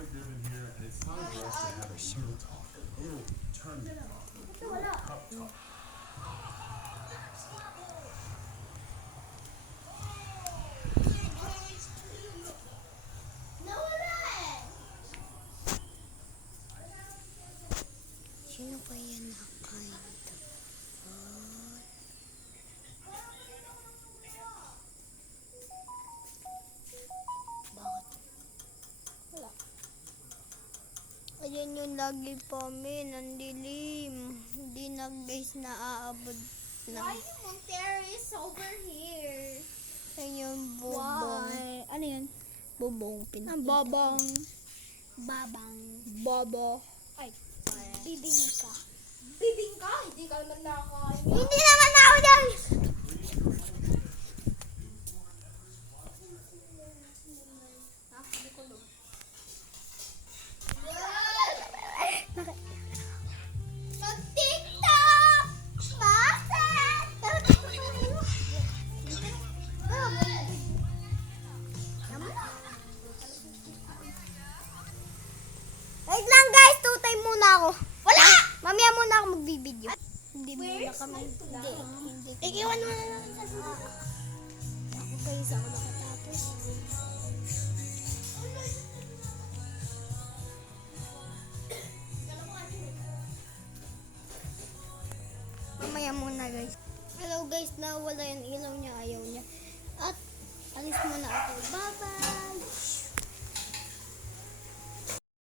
light ribbon here, and it's time for us to have a little talk. A little turn talk. Cup talk. Sino kaya nakakain ito? Bakit? Wala. Ayan yung lagi pamin, ang dilim. Hindi na guys naaabot na. Why the Montero is over here? Ayan yung bubong. Why? Ano yun? Bubong Ang pinakita. babang. Babang. Baba. Ay. Bibingka. Bibingka? Hindi ka naman nakakain. Hindi naman ako dyan! Ha? Hindi ko lang. Mag-TikTok! Bakit? Wait lang guys, tutay muna ako. Wala! Mamaya muna ako magbibideo. Hindi muna kami. Hindi. Ikiwan mo na lang sa Ako guys, ako nakatapos. Mamaya muna guys. Hello guys, nawala yung ilaw niya, ayaw niya. At alis muna ako. Bye bye!